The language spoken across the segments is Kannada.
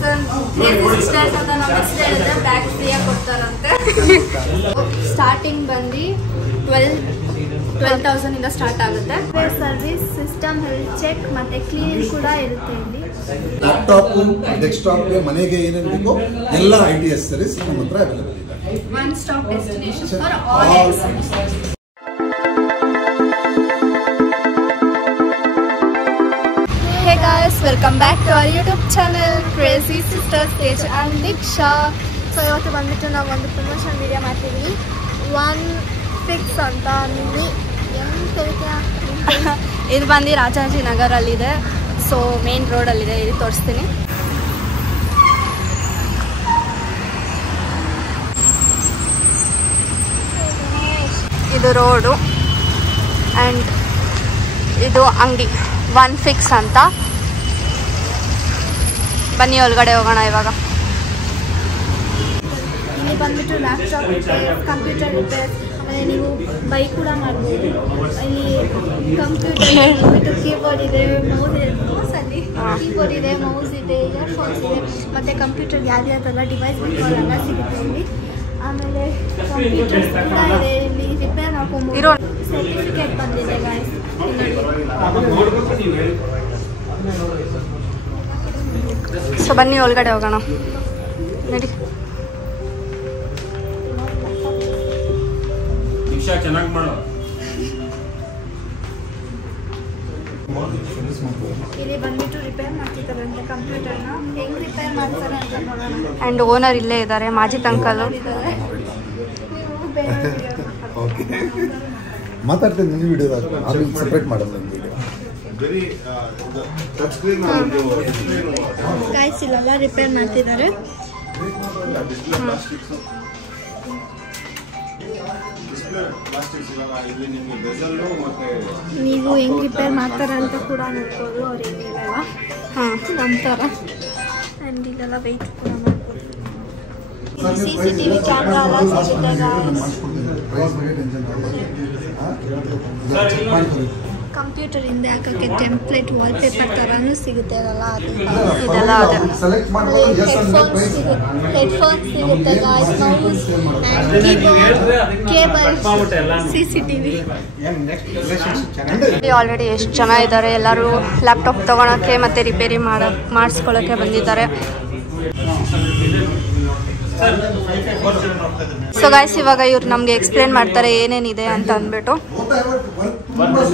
ಸಿಸ್ಟರ್ಸ್ ಅಂತ ನಮ್ಮ ಹೆಸರು ಹೇಳಿದ್ರೆ ಬ್ಯಾಗ್ ಫ್ರೀಯಾಗಿ ಕೊಡ್ತಾರಂತೆ. ಸ್ಟಾರ್ಟಿಂಗ್ ಬಂದು 12,000 ಇಂದ ಸ್ಟಾರ್ಟ್ ಆಗುತ್ತೆ. ಸರ್ವಿಸ್, ಸಿಸ್ಟಮ್ ಹೆಲ್ತ್ ಚೆಕ್ ಮತ್ತೆ ಕ್ಲೀನ್ ಕೂಡ ಇರುತ್ತೆ ಇಲ್ಲಿ. ಲ್ಯಾಪ್ಟಾಪ್, ಡೆಸ್ಕ್ಟಾಪ್, ಮನೆಗೆ ಏನೇನು ಬೇಕೋ ಎಲ್ಲ IT ಸರ್ವಿಸ್ ನಮ್ಮ ಹತ್ರ ಅವೈಲೇಬಲ್ ಇದೆ. One stop destination for all. Hey guys, welcome back to our YouTube channel Crazy Sisters Tej and Diksha. So ಇವತ್ತು ಬಂದ್ಬಿಟ್ಟು ನಾವು ಒಂದು ಪ್ರಮೋಷನ್ ವಿಡಿಯೋ ಮಾಡ್ತೀವಿ. ಒನ್ ಫಿಕ್ಸ್ ಅಂತ ನಿಲ್ಲಿ ಇದು ಬಂದು ರಾಜಾಜಿನಗರಲ್ಲಿದೆ. ಸೊ ಮೇನ್ ರೋಡಲ್ಲಿದೆ, ಇಲ್ಲಿ ತೋರಿಸ್ತೀನಿ. ಇದು ರೋಡು ಆ್ಯಂಡ್ ಇದು ಅಂಗಡಿ ಒನ್ ಫಿಕ್ಸ್ ಅಂತ. ಬನ್ನಿ ಒಳಗಡೆ ಹೋಗೋಣ ಇವಾಗ. ಇಲ್ಲಿ ಬಂದ್ಬಿಟ್ಟು ಲ್ಯಾಪ್ಟಾಪ್ ರಿಪೇರ್, ಕಂಪ್ಯೂಟರ್ ರಿಪೇರ್, ಆಮೇಲೆ ನೀವು ಬೈ ಕೂಡ ಮಾಡ್ಬೋದು. ಇಲ್ಲಿ ಕಂಪ್ಯೂಟರ್ ಬಂದ್ಬಿಟ್ಟು ಕೀಬೋರ್ಡ್ ಇದೆ, ಮೌಸ್ ಇದೆ, ಕೀಬೋರ್ಡ್ ಇದೆ, ಮೌಸ್ ಇದೆ, ಇಯರ್ಫೋನ್ಸ್ ಇದೆ, ಮತ್ತು ಕಂಪ್ಯೂಟರ್ ಯಾವ್ಯಾವ್ದೆಲ್ಲ ಡಿವೈಸ್ ಬೇಕು ಅವೆಲ್ಲ ಸಿಗುತ್ತೆ ಇಲ್ಲಿ. ಆಮೇಲೆ ಕಂಪ್ಯೂಟರ್ಸ್ ಕೂಡ ಇದೆ, ಇಲ್ಲಿ ರಿಪೇರ್ ಮಾಡ್ಕೊಬೋದು. ಸರ್ಟಿಫಿಕೇಟ್ ಬಂದಿದೆ ಗಾಯ್ಸ್. ಸೊ ಬನ್ನಿ ಒಳಗಡೆ ಹೋಗೋಣ ನಡಿ. ಚೆನ್ನಾಗಿ ಮಾಡೋ. ಇಲ್ಲಿ ಬಂದ್ಬಿಟ್ಟು ರಿಪೇರ್ ಮಾಡ್ತಿದ್ದಾರಂತೆ ಕಂಪ್ಯೂಟರ್ನ. ಹೆಂಗ್ ರಿಪೇರ್ ಮಾಡ್ತಾರೆ ಅಂತ ನೋಡೋಣ. ಆ್ಯಂಡ್ ಓನರ್ ಇಲ್ಲೇ ಇದ್ದಾರೆ, ಮಾಜಿದ್ ಅಂಕಲ್. ಮಾತಾಡ್ತೀನಿ ನಿನ್ನ ವಿಡಿಯೋ ಆಮೇಲೆ ಸಪ್ರೇಟ್ ಮಾಡೋದು ನನ್ನ ವಿಡಿಯೋ. ಗೈಸ್ ಇಲ್ಲೆಲ್ಲ ರಿಪೇರ್ ಮಾಡ್ತಿದ್ದಾರೆ. ನೀವು ಹೆಂಗ್ ರಿಪೇರ್ ಮಾಡ್ತಾರೆ ಅಂತ ಕೂಡ ನೋಡ್ಬೋದು. ಅವ್ರು ಹೆಂಗಿಲ್ಲ ನಂತರ ಆ್ಯಂಡ್ ಇಲ್ಲೆಲ್ಲ ವೆಯ್ಟ್ ಕೂಡ ಮಾಡ್ಬೋದು. CCTV ಕ್ಯಾಮ್ರಾ ಎಲ್ಲ ಸಿಗುತ್ತೆ. ಕಂಪ್ಯೂಟರ್ ಹಿಂದೆ ಹಾಕೋಕ್ಕೆ ಟೆಂಪ್ಲೇಟ್ ವಾಲ್ಪೇಪರ್ ಥರನೂ ಸಿಗುತ್ತೆ. ಅದೆಲ್ಲ ಇದೆಲ್ಲ ಹೆಡ್ಫೋನ್ಸ್ ಸಿಗುತ್ತೆ guys, mouse and cable, CCTV. Already ಎಷ್ಟು ಜನ ಇದ್ದಾರೆ, ಎಲ್ಲರೂ ಲ್ಯಾಪ್ಟಾಪ್ ತೊಗೊಳಕ್ಕೆ ಮತ್ತು ರಿಪೇರಿ ಮಾಡಿಸ್ಕೊಳ್ಳೋಕ್ಕೆ ಬಂದಿದ್ದಾರೆ. ಸೊ ಗೈಸ್ ಇವಾಗ ಇವ್ರು ನಮಗೆ ಎಕ್ಸ್ಪ್ಲೇನ್ ಮಾಡ್ತಾರೆ ಏನೇನಿದೆ ಅಂತ ಅಂದ್ಬಿಟ್ಟು. ಮಾಡಲ್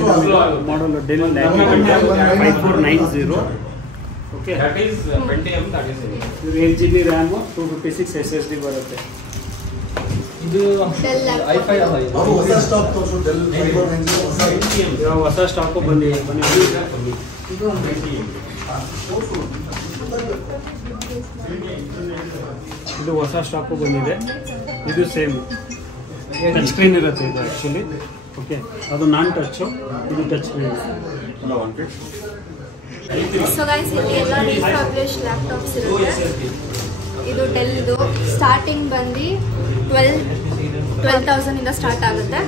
del 5490. Okay, 8GB RAM, 256 SSD ಬರುತ್ತೆ. ಇದು ಹೊಸ ಸ್ಟಾಕು ಬಂದಿದೆ. ಇದು ಹೊಸ ಸ್ಟಾಕು ಬಂದಿದೆ. ಇದು ಸೇಮ್ ಟಚ್ ಸ್ಕ್ರೀನ್ ಇರುತ್ತೆ ಇದು ಆ್ಯಕ್ಚುಲಿ. ಓಕೆ, ಅದು ನಾನ್ ಟಚ್, ಇದು ಟಚ್ ಸ್ಕ್ರೀನ್. ಸೊ ಗೈಸ್ ಇಲ್ಲಿ ಎಲ್ಲ ರಿಫರ್ಬಿಶ್ಡ್ ಲ್ಯಾಪ್ಟಾಪ್ಸ್ ಇರುತ್ತೆ. ಇದು ಡೆಲ್ದು ಸ್ಟಾರ್ಟಿಂಗ್ ಬಂದು 12,000 ಇಂದ ಸ್ಟಾರ್ಟ್ ಆಗುತ್ತೆ.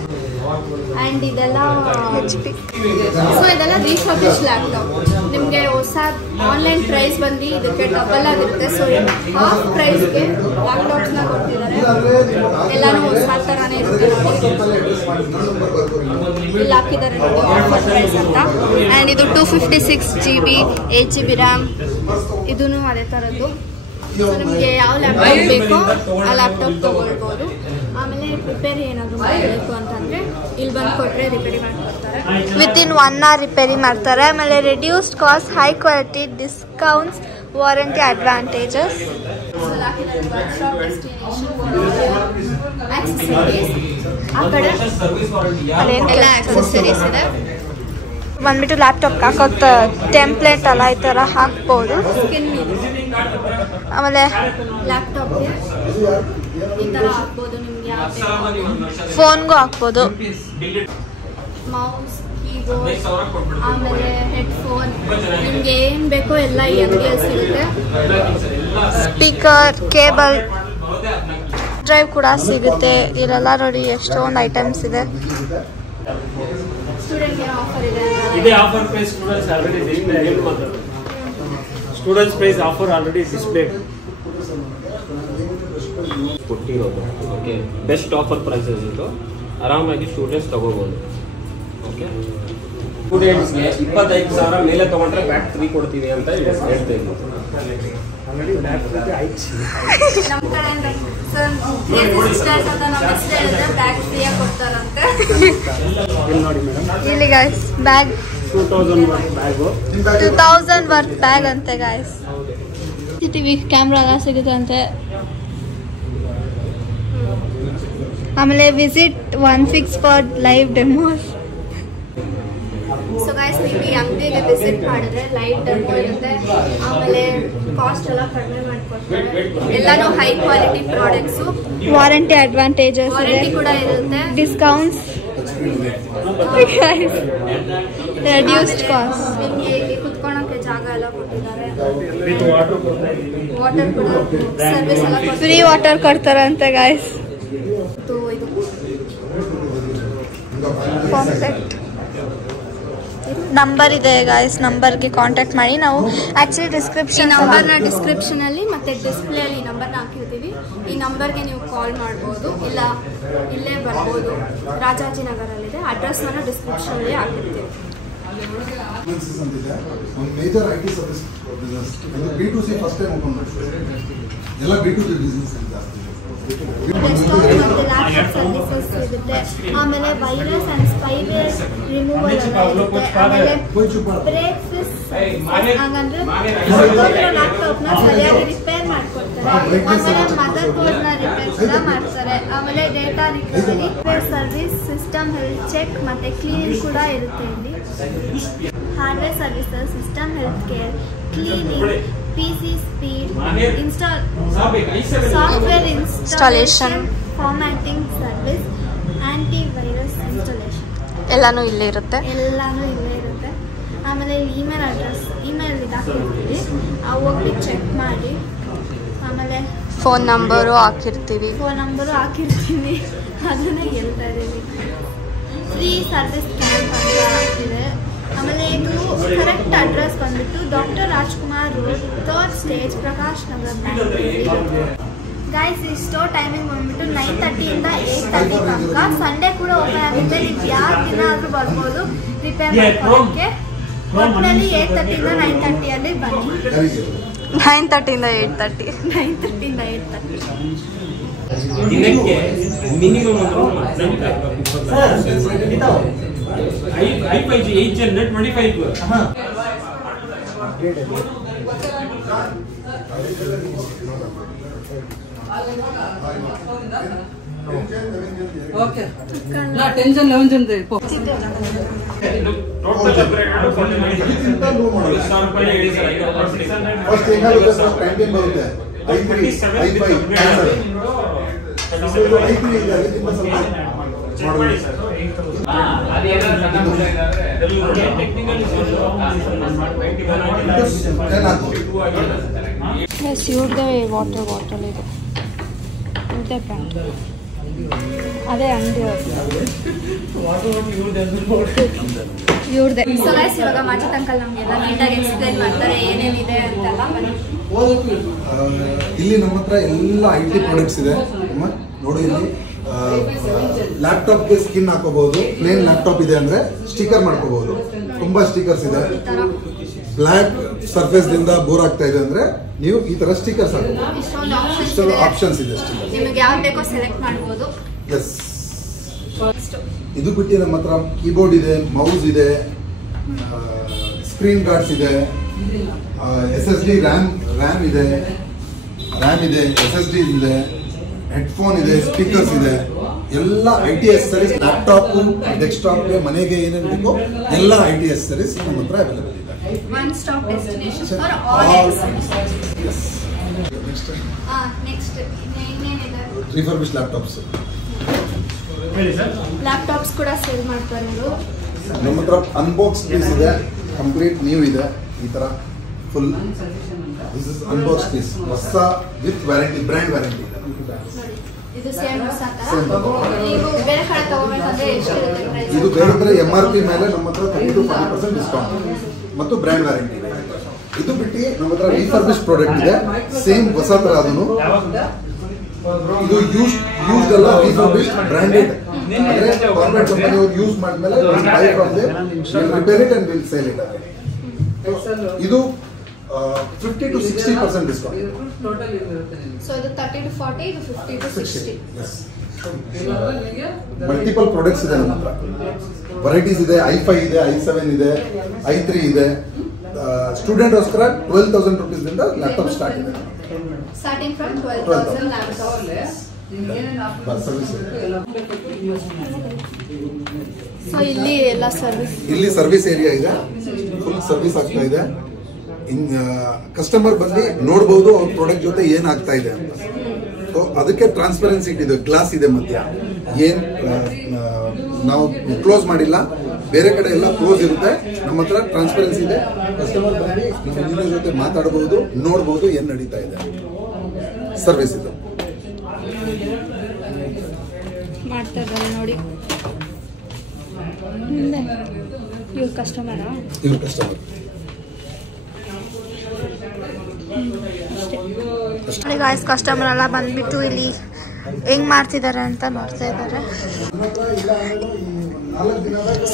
ಆ್ಯಂಡ್ ಇದೆಲ್ಲ HP. ಸೊ ಇದೆಲ್ಲ ರಿಫರ್ಬಿಶ್ಡ್ ಲ್ಯಾಪ್ಟಾಪ್. ನಿಮಗೆ ಹೊಸ ಆನ್ಲೈನ್ ಪ್ರೈಸ್ ಬಂದು ಇದಕ್ಕೆ ಡಬಲ್ ಆಗಿರುತ್ತೆ. ಸೊ ಹಾಫ್ ಪ್ರೈಸ್ಗೆ ಲ್ಯಾಪ್ಟಾಪ್ಸ್ನ ಕೊಡ್ತಿದ್ದಾರೆ. ಎಲ್ಲನೂ ಹೊಸ ಥರನೇ ಇರುತ್ತೆ. ಇಲ್ಲಿ ಹಾಕಿದ್ದಾರೆ ನೋಡಿ ಆಫರ್ ಪ್ರೈಸ್ ಅಂತ. ಆ್ಯಂಡ್ ಇದು 256GB, 8GB RAM. ಇದೂ ಅದೇ ಥರದ್ದು. ಸೊ ನಿಮಗೆ ಯಾವ ಲ್ಯಾಪ್ಟಾಪ್ ಬೇಕೋ ಆ ಲ್ಯಾಪ್ಟಾಪ್ ತೊಗೊಳ್ಬೋದು. ಆಮೇಲೆ ರಿಪೇರಿ ಏನಾದರೂ ಮಾಡಬೇಕು ಅಂತಂದರೆ ಇಲ್ಲಿ ಬಂದು ಕೊಟ್ಟರೆ ರಿಪೇರಿ ಮಾಡಿಕೊಡ್ತಾರೆ. ವಿತಿನ್ 1 hour ರಿಪೇರಿ ಮಾಡ್ತಾರೆ. ಆಮೇಲೆ reduced cost, high quality, discounts, warranty advantages. ಆ ಕಡೆ ಅಲ್ಲೆಲ್ಲ ಆಕ್ಸೆಸರೀಸ್ ಇದೆ. ಬಂದ್ಬಿಟ್ಟು ಲ್ಯಾಪ್ಟಾಪ್ ಹಾಕೋದು ಟೆಂಪ್ಲೇಟ್ ಅಲ್ಲ, ಈ ಥರ ಹಾಕ್ಬೋದು. ಸ್ಕಿನ್ ಆಮೇಲೆ ಲ್ಯಾಪ್ಟಾಪ್ಗೆ ಈ ಥರ ಹಾಕ್ಬೋದು. ನಿಮಗೆ ಫೋನ್ಗೂ ಹಾಕ್ಬೋದು. ಮೌಸ್, ಕೀಬೋರ್ಡ್, ಆಮೇಲೆ ಹೆಡ್ಫೋನ್, ನಿಮಗೆ ಏನು ಬೇಕೋ ಎಲ್ಲ ಈ ಅಂಗಡಿಯಲ್ಲಿ ಸಿಗುತ್ತೆ. ಸ್ಪೀಕರ್, ಕೇಬಲ್, ಡ್ರೈವ್ ಕೂಡ ಸಿಗುತ್ತೆ. ಇಲ್ಲೆಲ್ಲ ನೋಡಿ ಎಷ್ಟೊಂದು ಐಟಮ್ಸ್ ಇದೆ. ಸ್ಟೂಡೆಂಟ್ಗೆ ಆಫರ್ ಇದೆ. ಇದೇ offer price students already students price offer already display ಕೊಟ್ಟಿರೋದು. ಓಕೆ, ಬೆಸ್ಟ್ ಆಫರ್ ಪ್ರೈಸಸ್ ಇದು, ಆರಾಮಾಗಿ ಸ್ಟೂಡೆಂಟ್ಸ್ ತಗೋಬಹುದು. ಓಕೆ, ಸ್ಟೂಡೆಂಟ್ಸ್ಗೆ 25,000 ಮೇಲೆ ತಗೊಂಡ್ರೆ ಬ್ಯಾಗ್ ಫ್ರೀ ಕೊಡ್ತೀವಿ ಅಂತ ಹೇಳ್ತಾ ಇದ್ದೀವಿ. ನಮ್ಮ ಕಡೆಯಿಂದ ಸಿಸ್ಟರ್ಸ್ ಅಂತ ನಮ್ಮ ಹೆಸರು ಹೇಳಿದ್ರೆ ಬ್ಯಾಗ್ ಫ್ರೀಯಾಗಿ ಕೊಡ್ತಾರಂತೆ. ನೋಡಿ ಮೇಡಮ್, ಇಲ್ಲಿ guys bag 2000 worth bag, 2000 worth bag ಅಂತೆ ಗಾಯ್ಸ್. ಟಿವಿ ಕ್ಯಾಮ್ರಾ ಎಲ್ಲ ಸಿಗುತ್ತೆ ಅಂತೆ. ಆಮೇಲೆ visit 1 for live demos. So guys, ನೀವು ಈ ಅಂಗಡಿಗೆ ವಿಸಿಟ್ ಮಾಡಿದ್ರೆ ಲೈವ್ ಡೆಮೋ ಇರುತ್ತೆ. ಆಮೇಲೆ ಕಾಸ್ಟ್ ಎಲ್ಲ ಕಡಿಮೆ ಮಾಡ್ಕೊಡ್ತಾರೆ. ಎಲ್ಲಾನು high quality products, warranty advantages ಇದೆ, ವಾರಂಟಿ ಕೂಡ ಇರುತ್ತೆ, ಡಿಸ್ಕೌಂಟ್ಸ್, ರೆಡ್ಯೂಸ್ಡ್ ಕಾಸ್ಟ್. ನಿಮಗೆ ಇಲ್ಲಿ ಕುತ್ಕೊಳ್ಳೋಕೆ ಜಾಗ ಎಲ್ಲ ಕೊಟ್ಟಿದ್ದಾರೆ. ವಿತ್ ವಾಟರ್ ಕೊಡ್ತಾ ಇದ್ದೀವಿ. ವಾಟರ್ ಕೂಡ ಸರ್ವಿಸ್ ಎಲ್ಲ ಕೊಡ್ತಾರೆ. ಫ್ರೀ ವಾಟರ್ ಕೊಡ್ತಾರಂತೆ ಗಾಯ್ಸ್. ಇದು ಪರ್ಫೆಕ್ಟ್. ನಂಬರ್ ಇದೆ ಗಾಯ್ಸ್, ನಂಬರ್ಗೆ ಕಾಂಟ್ಯಾಕ್ಟ್ ಮಾಡಿ. ನಾವು ಆಕ್ಚುಲಿ ಈ ಡಿಸ್ಕ್ರಿಪ್ಷನ್ ನಂಬರ್ನ ಡಿಸ್ಕ್ರಿಪ್ಷನ್ ಅಲ್ಲಿ ಮತ್ತೆ ಡಿಸ್ಪ್ಲೇ ಅಲ್ಲಿ ನಂಬರ್ನ ಹಾಕಿರ್ತೀವಿ. ಈ ನಂಬರ್ಗೆ ನೀವು ಕಾಲ್ ಮಾಡ್ಬೋದು, ಇಲ್ಲ ಇಲ್ಲೇ ಬರ್ಬೋದು. ರಾಜಾಜಿನಗರಲ್ಲಿದೆ, ಅಡ್ರೆಸ್ ನಾನು ಡಿಸ್ಕ್ರಿಪ್ಷನ್ ಅಲ್ಲಿ ಹಾಕಿರ್ತೀವಿ. ಒಂದು ಮೇಜರ್ ಐಟಿ ಸರ್ವಿಸ್ ಬಿಸ್ನೆಸ್ ಇದು B2C ಫಸ್ಟ್ ಟೈಮ್ ಓಪನ್ ಮಾಡ್ತಾರೆ. ಎಲ್ಲ B2C ಬಿಸ್ನೆಸ್ ಜಾಸ್ತಿ. ಡೆಸ್ಕ್ಟಾಪ್ ಮತ್ತು ಲ್ಯಾಪ್ಟಾಪ್ ಸರ್ವಿಸಸ್ ಇರುತ್ತೆ. ಆಮೇಲೆ ವೈರಸ್ ಅಂಡ್ ಸ್ಪೈವೇರ್ ರಿಮೂವಲ್ ಎಲ್ಲ ಇರುತ್ತೆ. ಆಮೇಲೆ ಬ್ರೇಕ್ಸ್ ಹಂಗಂದ್ರೆ ಲ್ಯಾಪ್ಟಾಪ್ನ ಸರಿಯಾಗಿ ರಿಪೇರ್ ಮಾಡ್ಕೊಡ್ತಾರೆ. ಆಮೇಲೆ ಮದರ್ ಬೋರ್ಡ್ನ ರಿಪೇರ್ ಕೂಡ ಮಾಡ್ತಾರೆ. ಆಮೇಲೆ data recovery, service, system health check ಮತ್ತೆ ಕ್ಲೀನ್ ಕೂಡ ಇರುತ್ತೆ ಇಲ್ಲಿ. Hardware services, system health care, cleaning, PC speed, software installation, formatting service, anti virus installation ಎಲ್ಲಾನು ಇಲ್ಲೇ ಇರುತ್ತೆ. ಎಲ್ಲಾನು ಇಲ್ಲೇ ಇರುತ್ತೆ. ಆಮೇಲೆ ಇಮೇಲ್ ಅಡ್ರೆಸ್, ಇಮೇಲ್ ಇದಾಕಿರ್ತೀವಿ, ಹೋಗ್ಬಿಟ್ಟು ಚೆಕ್ ಮಾಡಿ. ಆಮೇಲೆ ಫೋನ್ ನಂಬರು ಹಾಕಿರ್ತೀವಿ. ಫೋನ್ ನಂಬರು ಹಾಕಿರ್ತೀನಿ, ಅದನ್ನೇ ಹೇಳ್ತಾ ಇದ್ದೀವಿ. ಫ್ರೀ ಸರ್ವಿಸ್ ಕ್ಯಾಂಪ್ ಅಂತ ಇದೆ. ಆಮೇಲೆ ಇದು ಕರೆಕ್ಟ್ ಅಡ್ರೆಸ್ ಬಂದ್ಬಿಟ್ಟು doctor Rajkumar road, 3rd stage, Prakash Nagar, Bangalore. Guys, ಈ ಸ್ಟೋರ್ ಟೈಮಿಂಗ್ ಬಂದ್ಬಿಟ್ಟು 9:30 ಇಂದ 8:30 ತನಕ. ಸಂಡೇ ಕೂಡ ಓಪನ್ ಆಗುತ್ತೆ. ನೀವು ಯಾವ ದಿನ ಆದರೂ ಬರ್ಬೋದು ರಿಪೇರ್ ಮಾಡ್ಕೊಳ್ಳೋಕ್ಕೆ. ಒಟ್ಟಿನಲ್ಲಿ 8:30 ಇಂದ 9:30 ಅಲ್ಲಿ ಬನ್ನಿ. 9:30 ಇಂದ 8:30. 9:30 ಇಂದ 8:30. ದಿನಕ್ಕೆ ಮಿನಿಮಮ್ i5 8 Gen 25. ಓಕೆ ನಾ 10 ಜನ್ 11 ಜನ್ ಇದೆ ಇದಕ್ಕಿಂತ ಲೋ ಮಾಡೋದು. ಫಸ್ಟ್ ಏನಾಗುತ್ತೆ ಸರ್, ಕ್ಯಾಂಟೀನ್ ಬರುತ್ತೆ. I3 I5 ಇದೆ, ಅದಕ್ಕಿಂತ ಸ್ವಲ್ಪ ಇವ್ರದೇ ವಾಟರ್ ಬಾಟಲ್ ಇದೆ, ಇವ್ರದೇ ಬ್ರ್ಯಾಂಡ್, ಅದೇ ಅಂಗಡಿ ಇವ್ರದೇ. ಸೊ ಗೈಸ್, ಇವಾಗ ಮಾಜಿದ್ ಅಂಕಲ್ ನಮಗೆಲ್ಲ ನೀಟಾಗಿ ಎಕ್ಸ್ಪ್ಲೈನ್ ಮಾಡ್ತಾರೆ ಏನೇನಿದೆ ಅಂತೆಲ್ಲ. ಬನ್ನಿ. ಇಲ್ಲಿ ನಮ್ಮ ಹತ್ರ ಎಲ್ಲ IT ಪ್ರಾಡಕ್ಟ್ಸ್ ಇದೆ. ನೋಡಿ, ಇಲ್ಲಿ ಲ್ಯಾಪ್ಟಾಪ್ಗೆ ಸ್ಕಿನ್ ಹಾಕೋಬಹುದು. ಪ್ಲೇನ್ ಲ್ಯಾಪ್ಟಾಪ್ ಇದೆ ಅಂದ್ರೆ ಸ್ಟಿಕರ್ ಮಾಡ್ಕೋಬಹುದು. ತುಂಬಾ ಸ್ಟಿಕರ್ಸ್ ಇದೆ. ಬ್ಲ್ಯಾಕ್ ಸರ್ಫೇಸ್ ದಿಂದ ಬೋರ್ ಆಗ್ತಾ ಇದೆ ಅಂದ್ರೆ ನೀವು ಈ ತರ ಸ್ಟಿಕರ್ಸ್ ಹಾಕಬಹುದು. ಇಷ್ಟೊಂದು ಆಪ್ಷನ್ಸ್ ಇದೆ. ನಿಮಗೆ ಯಾವ್ದು ಬೇಕೋ ಸೆಲೆಕ್ಟ್ ಮಾಡಬಹುದು. ಎಸ್, ಇದು ಬಿಟ್ಟು ನಮ್ಮ ಹತ್ರ ಕೀಬೋರ್ಡ್ ಇದೆ, ಮೌಸ್ ಇದೆ, ಸ್ಕ್ರೀನ್ ಗಾರ್ಡ್ಸ್ ಇದೆ, SSD ರ್ಯಾಮ್ ಇದೆ, SSD ಇದೆ, ಹೆಡ್ಫೋನ್ ಇದೆ, ಸ್ಪೀಕರ್ಸ್ ಇದೆ, ಎಲ್ಲ IT ಎಸೆಸರೀಸ್. ಲ್ಯಾಪ್ಟಾಪ್, ಡೆಸ್ಕ್ಟಾಪ್ಗೆ, ಮನೆಗೆ ಏನೇನು ಬೇಕೋ ಎಲ್ಲ IT ಎಸೆಸರೀಸ್ ನಮ್ಮ ಹತ್ರ ಅವೈಲೇಬಲ್ ಇದೆ. One stop destination for all accessories. Next ಇನ್ನೇನಿದೆ? Refurbished laptops. ಲ್ಯಾಪ್ಟಾಪ್ಸ್ ಕೂಡ ಸೇಲ್ ಮಾಡ್ತಾರೆ ಇವರು. ನಮ್ಮ ಹತ್ರ ಅನ್ಬಾಕ್ಸ್ ಪೀಸ್ ಇದೆ, ಕಂಪ್ಲೀಟ್ ನ್ಯೂ ಇದೆ. ಈ ತರ ಫುಲ್ ಅನ್ಬಾಕ್ಸ್ ಪೀಸ್, ಹೊಸ ವಿತ್ ವ್ಯಾರಂಟಿ, ಬ್ರ್ಯಾಂಡ್ ವ್ಯಾರಂಟಿ. ಇದು ಸೇಮ್ ನೀವು ಬೇರೆ ಕಡೆ ತಗೋಬೇಕಂದ್ರೆ ಎಷ್ಟಿರುತ್ತೆ ಪ್ರೈಸ್? ಇದು ಬೇರೆ MRP ಮೇಲೆ ನಮ್ಮ ಹತ್ರ 30% ಡಿಸ್ಕೌಂಟ್ ಮತ್ತು ಬ್ರ್ಯಾಂಡ್ ವ್ಯಾರಂಟಿ ಇದೆ. ಇದು ಬಿಟ್ಟು ನಮ್ಮ ಹತ್ರ ರಿಫರ್ಬಿಶ್ಡ್ ಪ್ರಾಡಕ್ಟ್ ಇದೆ, ಸೇಮ್ ಹೊಸ ತರ ಅದನ್ನು. ಇದು ಯೂಸ್ಡ್ ಅಲ್ಲ, ರಿಫರ್ಬಿಶ್ಡ್ ಬ್ರಾಂಡೆಡ್. ಅಂದ್ರೆ ಕಾರ್ಪೊರೇಟ್ ಕಂಪನಿ ಅವರು ಯೂಸ್ ಮಾಡಿದ್ಮೇಲೆ by from them, repair it and will sale it. ಇದು 50 to 60% ಡಿಸ್ಕೌಂಟ್. ಸೊ ಇದು 30 to 40, ಇದು 50 to 60. ಮಲ್ಟಿಪಲ್ ಪ್ರಾಡಕ್ಟ್ಸ್ ಇದೆ ನಮ್ಮ ಹತ್ರ, ವೆರೈಟೀಸ್ ಇದೆ. i5 ಇದೆ, i7 ಇದೆ, i3 ಇದೆ. ಸ್ಟೂಡೆಂಟ್ಗೋಸ್ಕರ 12,000 rupees ಇಂದ ಲ್ಯಾಪ್ಟಾಪ್ ಸ್ಟಾರ್ಟ್ ಇದೆ. Starting from 12,000 laptop. ಸೊ ಇಲ್ಲಿ ಎಲ್ಲ ಸರ್ವಿಸ್, ಇಲ್ಲಿ ಸರ್ವಿಸ್ ಏರಿಯಾ ಇದೆ, ಫುಲ್ ಸರ್ವಿಸ್ ಆಗ್ತಾ ಇದೆ. ಕಸ್ಟಮರ್ ಬಂದು ನೋಡ್ಬೋದು ಅವ್ರ ಪ್ರಾಡಕ್ಟ್ ಜೊತೆ ಏನ್ ಆಗ್ತಾ ಇದೆ ಅಂತ. ಸೊ ಅದಕ್ಕೆ ಟ್ರಾನ್ಸ್ಪರೆನ್ಸಿ ಇದೆ, ಗ್ಲಾಸ್ ಇದೆ ಮಧ್ಯ. ಏನ್ ನಾವು ಕ್ಲೋಸ್ ಮಾಡಿಲ್ಲ, ಬೇರೆ ಕಡೆ ಎಲ್ಲ ಕ್ಲೋಸ್ ಇರುತ್ತೆ, ನಮ್ಮ ಹತ್ರ ಟ್ರಾನ್ಸ್ಪರೆನ್ಸಿ ಇದೆ. ಕಸ್ಟಮರ್ ಬಂದು ನಮ್ಮ ಜೊತೆ ಮಾತಾಡಬಹುದು, ನೋಡ್ಬೋದು ಏನ್ ನಡೀತಾ ಇದೆ. ಸರ್ವಿಸ್ ಇದೆ. ಮಾಡ್ತಾ ಇದ್ದಾರೆ ನೋಡಿ. ಇವ್ರ ಕಸ್ಟಮರಾ? ಇವ್ರ ಕಸ್ಟಮರ್. ಗಾಯ್ಸ್, ಕಸ್ಟಮರ್ ಎಲ್ಲ ಬಂದ್ಬಿಟ್ಟು ಇಲ್ಲಿ ಹೆಂಗ್ ಮಾಡ್ತಿದ್ದಾರೆ ಅಂತ ನೋಡ್ತಾ ಇದ್ದಾರೆ.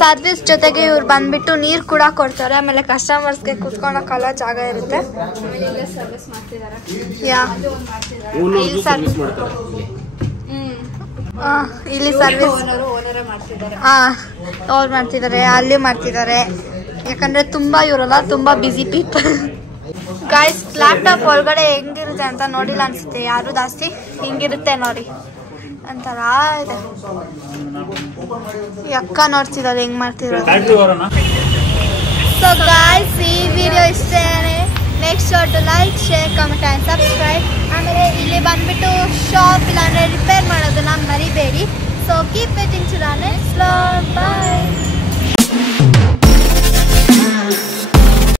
ಸರ್ವಿಸ್ ಜೊತೆಗೆ ಇವ್ರು ಬಂದ್ಬಿಟ್ಟು ನೀರು ಕೂಡ ಕೊಡ್ತಾರೆ. ಆಮೇಲೆ ಕಸ್ಟಮರ್ಸ್ಗೆ ಕುತ್ಕೊಳ್ಳೋಕೆಲ್ಲ ಜಾಗ ಇರುತ್ತೆ. ಸರ್ವಿಸ್ ಮಾಡ್ತಿದ್ದಾರೆ. ಇಲ್ಲಿ ಸರ್ವಿಸ್ ಅವ್ರು ಮಾಡ್ತಿದ್ದಾರೆ, ಅಲ್ಲಿ ಮಾಡ್ತಿದ್ದಾರೆ. ಯಾಕಂದ್ರೆ ತುಂಬಾ ಇವರಲ್ಲ, ತುಂಬಾ ಬಿಸಿ ಪೀಪಲ್. ಗಾಯ್ಸ್, ಲ್ಯಾಪ್ಟಾಪ್ ಒಳಗಡೆ ಹೆಂಗಿರುತ್ತೆ ಅಂತ ನೋಡಿಲ್ಲ ಅನ್ಸುತ್ತೆ ಯಾರು ಜಾಸ್ತಿ. ಹಿಂಗಿರುತ್ತೆ ನೋಡಿ, ಒಂಥರ ಇದೆ. ಅಕ್ಕ ನೋಡ್ತಿದ್ದಾರೆ ಹೆಂಗ್ ಮಾಡ್ತಿರೋದು. ಸೊ ಗಾಯ್ಸ್, ಈ ವಿಡಿಯೋ ಇಷ್ಟೇನೆ. Next sure like, share, comment and subscribe. ಆಮೇಲೆ ಇಲ್ಲಿ ಬಂದ್ಬಿಟ್ಟು ಶಾಪ್ ಇಲ್ಲಾಂದ್ರೆ ರಿಪೇರ್ ಮಾಡೋದನ್ನ ಮರಿಬೇಡಿ. So keep waiting to the next vlog. Bye.